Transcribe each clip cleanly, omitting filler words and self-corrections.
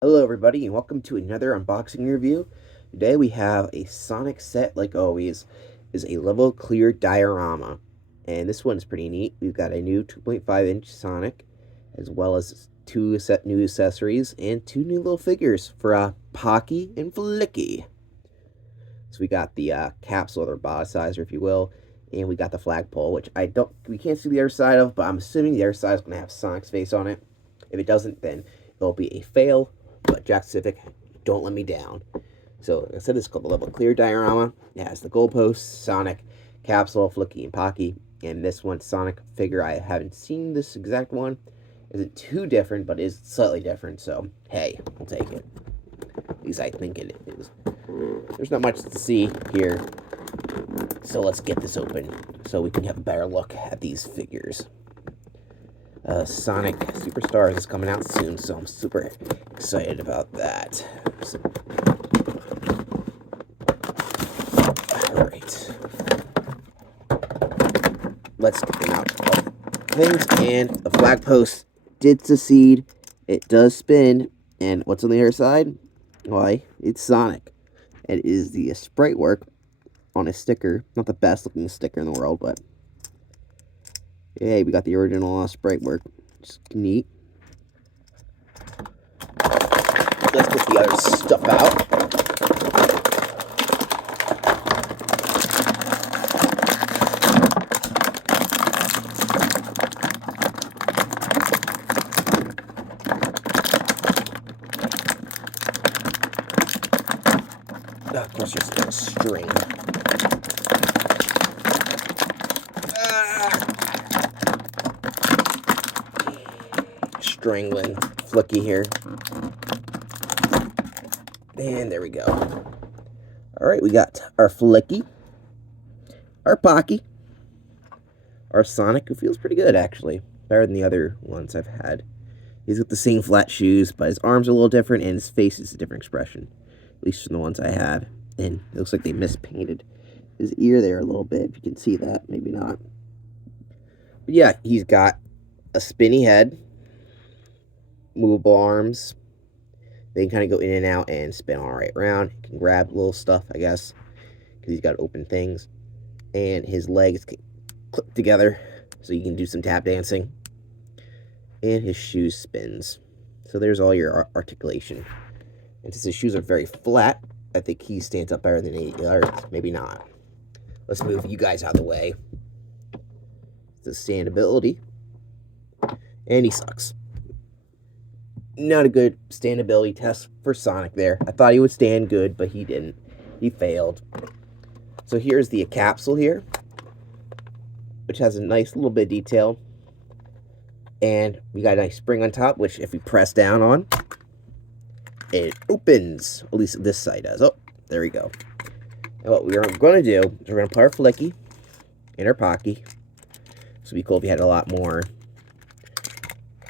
Hello everybody and welcome to another unboxing review. Today we have a Sonic set, like always, is a level clear diorama. And this one's pretty neat. We've got a new 2.5-inch Sonic, as well as two new accessories and two new little figures for Pocky and Flicky. So we got the capsule, or bodicizer, if you will, and we got the flagpole, which we can't see the other side of, but I'm assuming the other side is going to have Sonic's face on it. If it doesn't, then it'll be a fail. But Jack Civic, don't let me down. So, like I said, this is called the Level Clear Diorama. It has the goalposts, Sonic, Capsule, Flicky, and Pocky. And this one, Sonic figure, I haven't seen this exact one. Isn't too different, but is slightly different. So, hey, I'll take it. At least I think it is. There's not much to see here. So let's get this open so we can have a better look at these figures. Sonic Superstars is coming out soon, so I'm super excited about that. So, alright. Let's get them out. Things, and the flag post did succeed. It does spin, and what's on the other side? Why, it's Sonic. It is the sprite work on a sticker. Not the best looking sticker in the world, but hey, we got the original sprite work. Just neat. Let's get the other stuff out. Of course, just a string. Strangling Flicky here. And there we go. Alright, we got our Flicky, our Pocky, our Sonic, who feels pretty good, actually. Better than the other ones I've had. He's got the same flat shoes, but his arms are a little different, and his face is a different expression. At least from the ones I had. And it looks like they mispainted his ear there a little bit, if you can see that. Maybe not. But yeah, he's got a spinny head, movable arms. They can kind of go in and out and spin all right around. He can grab little stuff, I guess, because he's got open things. And his legs can clip together, so you can do some tap dancing. And his shoes spins. So there's all your articulation. And since his shoes are very flat, I think he stands up better than any others. Maybe not. Let's move you guys out of the way. The standability. And he sucks. Not a good standability test for Sonic there. I thought he would stand good, but he didn't. He failed. So here's the capsule here, which has a nice little bit of detail. And we got a nice spring on top, which if we press down on, it opens. At least this side does. Oh, there we go. And what we're going to do is we're going to put our Flicky in our Pocky. This would be cool if you had a lot more.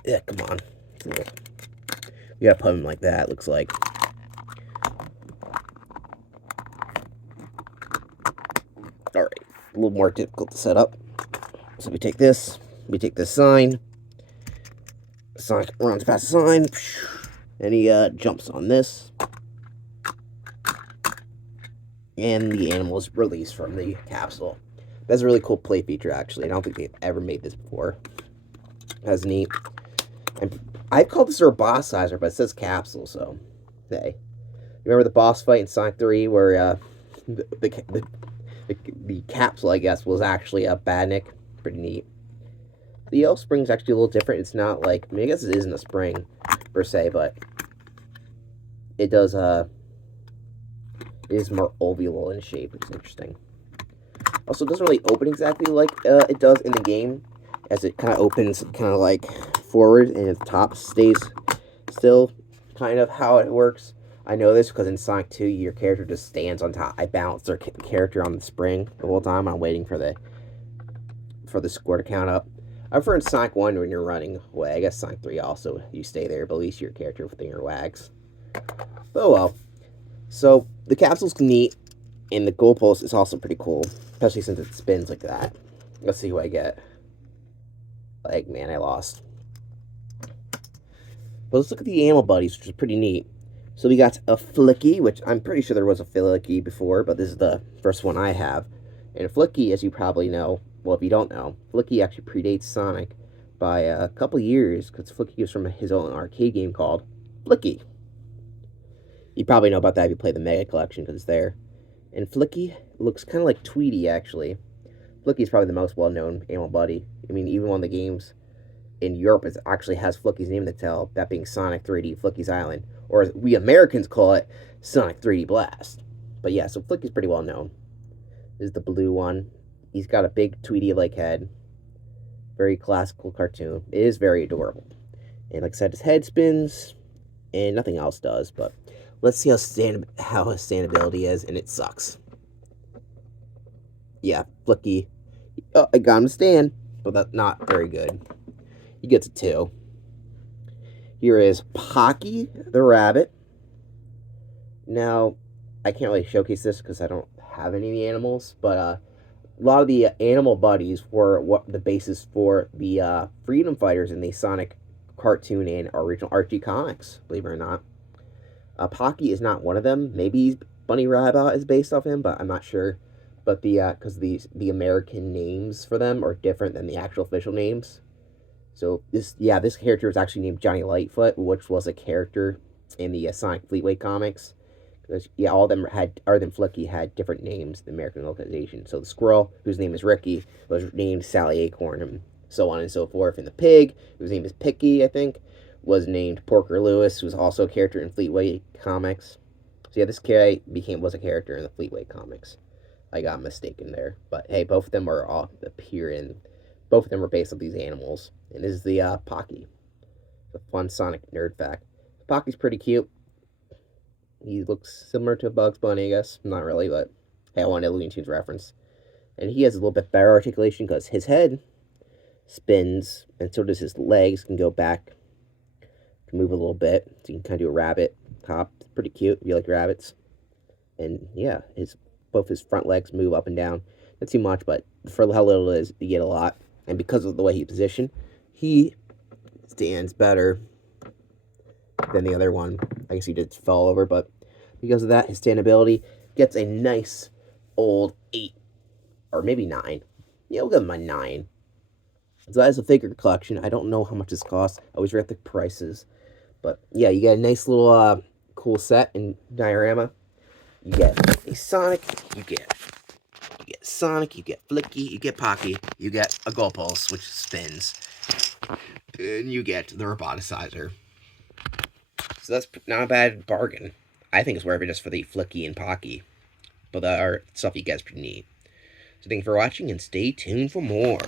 Yeah, come on. We got to put him like that, looks like. Alright, a little more difficult to set up. So we take this sign. Sonic runs past the sign, and he jumps on this. And the animal is released from the capsule. That's a really cool play feature, actually. I don't think they've ever made this before. That's neat. And I called this a bodicizer, but it says capsule, so hey. Remember the boss fight in Sonic 3 where the capsule, I guess, was actually a badnik? Pretty neat. The yellow spring's actually a little different. It's not like, I mean, I guess it isn't a spring per se, but it does it is more oval in shape, which is interesting. Also, it doesn't really open exactly like it does in the game, as it kind of opens kind of like forward, and the top stays still kind of how it works. I know this because in Sonic 2, your character just stands on top. I balance their character on the spring the whole time. I'm waiting for the score to count up. I've heard in Sonic 1 when you're running away. I guess Sonic 3 also, you stay there, but at least your character within your wags. Oh well. So, the capsule's neat, and the goalpost is also pretty cool, especially since it spins like that. Let's see who I get. Eggman, I lost. But let's look at the animal buddies, which is pretty neat. So we got a Flicky, which I'm pretty sure there was a Flicky before, but this is the first one I have. And Flicky, as you probably know, well, if you don't know, Flicky actually predates Sonic by a couple years, because Flicky is from his own arcade game called Flicky. You probably know about that if you play the Mega Collection, because it's there. And Flicky looks kind of like Tweety, actually. Flicky is probably the most well-known animal buddy. I mean, even one of the games in Europe it actually has Flicky's name in the title, that being Sonic 3D Flicky's Island, or as we Americans call it, Sonic 3D Blast. But yeah, so Flicky's pretty well known. This is the blue one. He's got a big Tweety-like head. Very classical cartoon. It is very adorable. And like I said, his head spins, and nothing else does. But let's see how his standability is, and it sucks. Yeah, Flicky. Oh, I got him to stand, but that's not very good. He gets a 2. Here is Pocky the rabbit. Now, I can't really showcase this because I don't have any of the animals, but a lot of the animal buddies were what the basis for the Freedom Fighters in the Sonic cartoon and original Archie comics, believe it or not. Pocky is not one of them. Maybe Bunny Rabbit is based off him, but I'm not sure. But because the American names for them are different than the actual official names. So this character was actually named Johnny Lightfoot, which was a character in the Sonic Fleetway comics. Yeah, all of them other than Flicky, had different names in the American localization. So the squirrel, whose name is Ricky, was named Sally Acorn, and so on and so forth. And the pig, whose name is Picky, I think, was named Porker Lewis, who was also a character in Fleetway comics. So yeah, this guy was a character in the Fleetway comics. I got mistaken there, but hey, both of them both of them are based on these animals. And this is the Pocky. The fun Sonic nerd fact. Pocky's pretty cute. He looks similar to Bugs Bunny, I guess. Not really, but hey, I wanted a Looney Tunes reference. And he has a little bit better articulation because his head spins, and so does his legs. Can go back, can move a little bit. So you can kind of do a rabbit hop. It's pretty cute if you like rabbits. And yeah, both his front legs move up and down. Not too much, but for how little it is, you get a lot. And because of the way he's positioned, he stands better than the other one. I guess he did fall over, but because of that, his standability gets a nice old 8, or maybe 9. Yeah, we'll give him a 9. So that is a figure collection. I don't know how much this costs. I always read the prices. But yeah, you get a nice little cool set in Diorama. You get a Sonic, you get Sonic, you get Flicky, you get Pocky, you get a goal pulse, which spins, and you get the roboticizer. So that's not a bad bargain. I think it's worth it just for the Flicky and Pocky. But the art stuff you get is pretty neat. So thank you for watching, and stay tuned for more.